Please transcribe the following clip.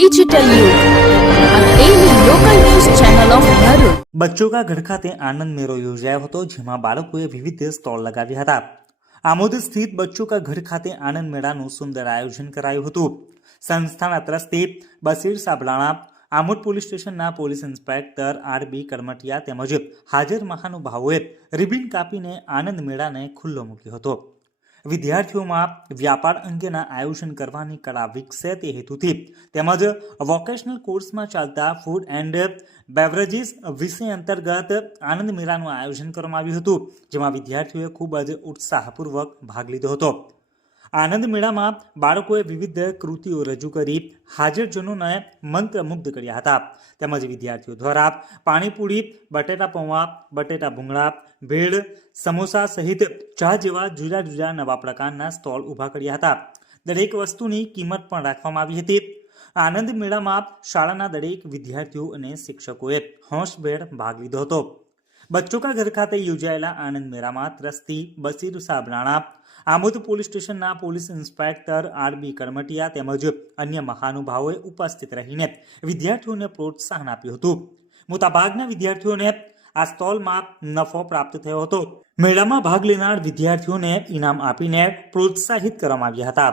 Digital યુગ આ આનંદ મેળો યોજાયો હતો, જેમાં બાળકોએ વિવિધ સ્ટોલ લગાવ્યા હતા. આમોદ સ્થિત બચ્ચો કા ઘર ખાતે આનંદ મેળાનું સુંદર આયોજન કરાયું હતું. સંસ્થાના ટ્રસ્ટી બસીર સાબલાણા, આમોદ પોલીસ સ્ટેશનના police inspector R B Karamtiya તેમજ હાજર મહાનુભાવોએ રિબિન કાપીને આનંદ મેળાને ખુલ્લો મૂક્યો હતો. વિદ્યાર્થીઓમાં વ્યાપાર અંગેના આયોજન કરવાની કળા વિકસે તે હેતુથી. તેમજ વોકેશનલ કોર્સમાં ચાલતા ફૂડ એન્ડ બેવરેજીસ વિષય અંતર્ગત આનંદ મેળાનું આયોજન કરવામાં આવ્યું હતું, જેમાં વિદ્યાર્થીઓએ ખૂબ જ ઉત્સાહપૂર્વક ભાગ લીધો હતો. આનંદ મેળામાં બાળકોએ વિવિધ કૃતિઓ રજૂ કરી હાજરજનોને મંત્રમુગ્ધ કર્યા હતા. તેમજ વિદ્યાર્થીઓ દ્વારા પાણીપુરી, બટેટા પૌવા, બટેટા ભૂંગળા, ભેળ, સમોસા સહિત ચા જેવા જુદા જુદા નવા પ્રકારના સ્ટોલ ઊભા કર્યા હતા. દરેક વસ્તુની કિંમત પણ રાખવામાં આવી હતી. આનંદ મેળામાં શાળાના દરેક વિદ્યાર્થીઓ અને શિક્ષકોએ હોંશભેર ભાગ લીધો હતો. બચ્ચો કા ઘર ખાતે યોજાયેલા આનંદ મેળામાં ત્રસ્તી, બસીર સાબરાણા આમોદ પોલીસ સ્ટેશનના police inspector R B Karamtiya તેમજ અન્ય મહાનુભાવોએ ઉપસ્થિત રહીને વિદ્યાર્થીઓને પ્રોત્સાહન આપ્યું હતું. મોટાભાગના વિદ્યાર્થીઓને આ સ્ટોલમાં નફો પ્રાપ્ત થયો હતો. મેળામાં ભાગ લેનાર વિદ્યાર્થીઓને ઇનામ આપીને પ્રોત્સાહિત કરવામાં આવ્યા હતા.